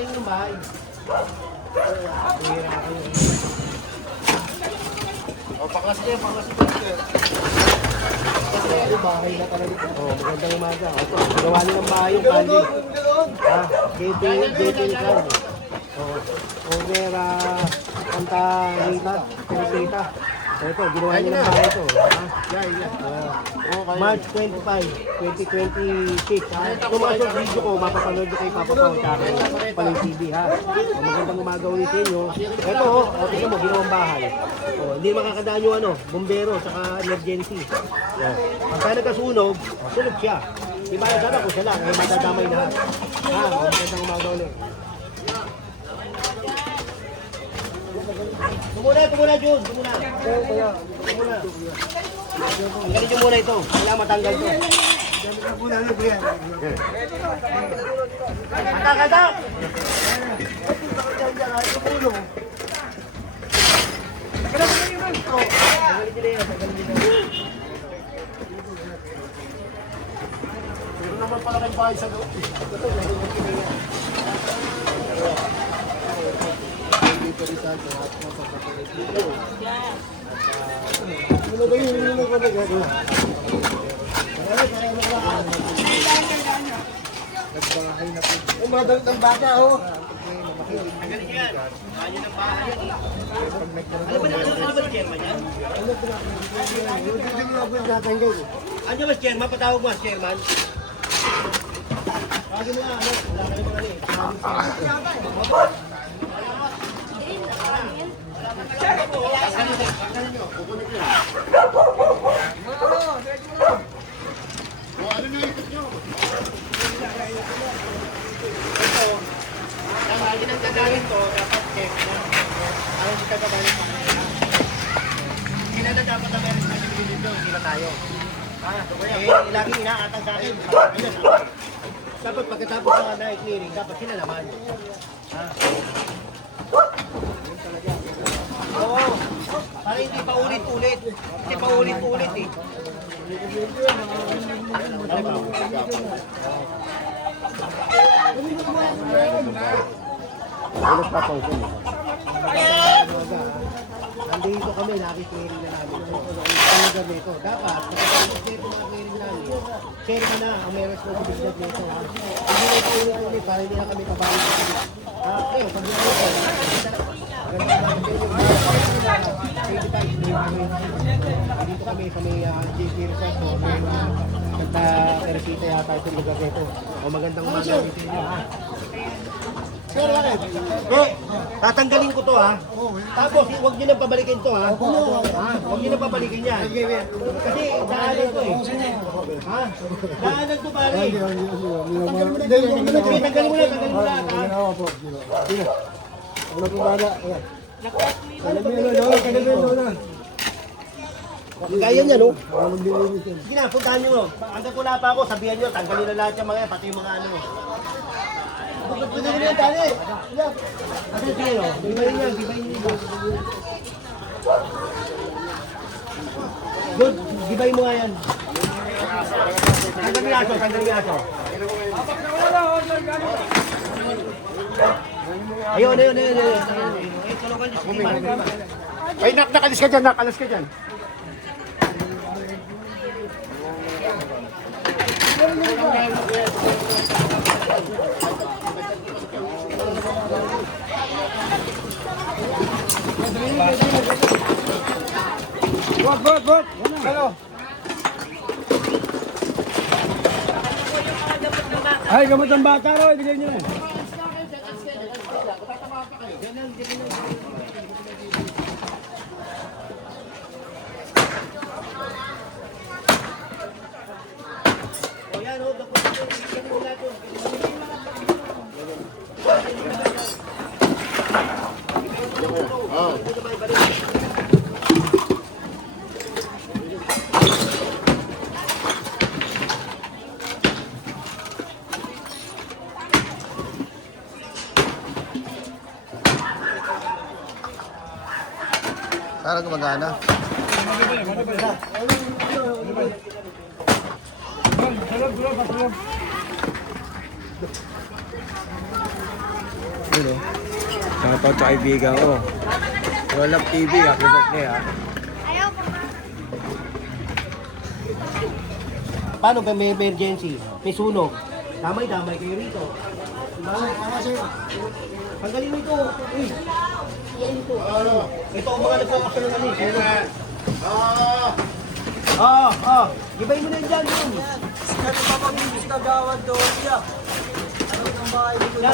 tayo ng bahay. Hira kayo. O, pakas niya. Kasi bahay na talaga. O, magandang umaga. Ito, gawa niyo ng bahay yung candy. Ha? Gaping candy. O, over, Santa Rita, Rosita. Ito, ginawa niyo ng bahay ito. March 25, 2026. Kung mga short video ko, mapapanood ko kay Papa Pao sa Palay TV, ha? O, magandang umaga ulit sa inyo. Ito, tingnan mo, ginawang bahay. O, hindi makakadaan yung bombero, saka emergency. Pagka nagkasunog, sunog siya. Di ba, sana kung siya lang, ay matadamay lahat. Ha, magandang umaga ulit. Tumuna, Jun. Tumuna. Tanggalin nyo muna ito. Kailangan matanggal ito. Kata! Pero naman pala kayo bahay sa loob. Madalot ang bata, oh. Magaling yan. Bahay ng bahay. Ano ba chairman yan? Ano ba chairman? Patawag mo, chairman. Pagin mo nga, ano? Wala kayo mga ano. Ang lagi ng gagawin to, dapat check na. Ayaw si kagawin pa. Hindi na dapat na meron sa dito, hindi na tayo. Lagi inaatang sa akin. Dapat pagkatapos ng night clearing, dapat sila naman. Oo. Para hindi pa ulit-ulit. Hindi pa ulit-ulit eh. Ulit pa po ito. Nandito kami, lagi clearing na namin. Ang lugar nito. Dapat, pagkatapos nito mga clearing namin, share ka na ang may responsibilidad nito. Hindi na ito ulit-ulit para hindi na kami kabalik. Okay, pag yun ito, dito kami sa may JP Resort mo, Santa Teresita yata itong lugar nito. O magandang umaga dito nyo, ha? Sir, bakit? Tatanggalin ko to, ha? Tapos, huwag nyo nang pabalikin to, ha? Huwag nyo nang pabalikin yan. Kasi daanan to, eh. Ha? Daanan to, pare. Tanggalin mo na, ha? Ano po ba na? Kaya niya, no? Sige na, puntahan nyo. Hanggang wala pa ako, sabihan nyo, tanggalin na lahat yung mga, pati yung mga ano. Pwede mo yan, tali. Kasi sige, no? Dibayin yan, dibayin nyo. Good, dibayin mo nga yan. Tanggalin aso, tanggalin aso. Ayun. Ay, nakalis ka dyan, nakalis ka dyan. Bot. Hello. Ay, gamot ang bata ro, ibigay niyo na. Sana gumagana. idol, oh. Shoutout sa kaibigan ko. Rolap TV, happy birthday, ha. Paano ba may emergency? May sunog. Damay-damay kayo rito. Diba? Tama sir. Tanggalin mo ito. Uy. Yan ito. Ito ang mga nagpapakasal ng alis. Gibay mo na yan dyan. Sikat pa pag-ibig ka gawad doon siya. Ano ang bahay dito? Yan.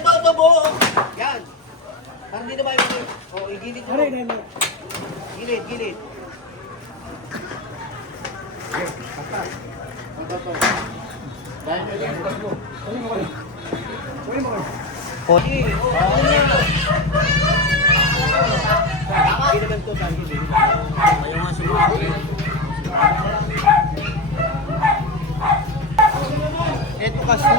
Ito, buo. Yan. Parang di na ba yung... O, igilid mo. Gilid. Hindi naman ito tayo. Ito kasi.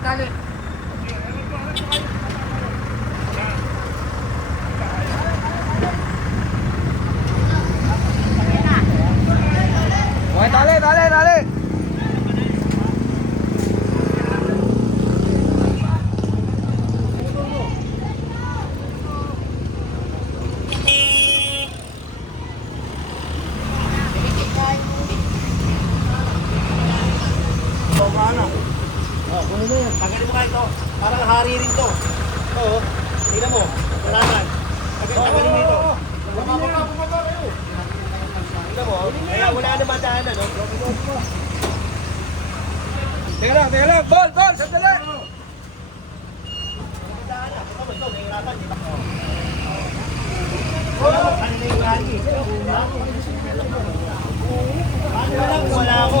Dale. Kunin mo yan. Tanggalin mo ka ito. Parang hari rin to. Ito, tingnan mo. Kailangan. Tanggalin mo ito. Tingnan mo. Kaya wala naman daan, ano? Teka lang. Ball, sandali. Ano na yung hari? Wala ako. Wala ako.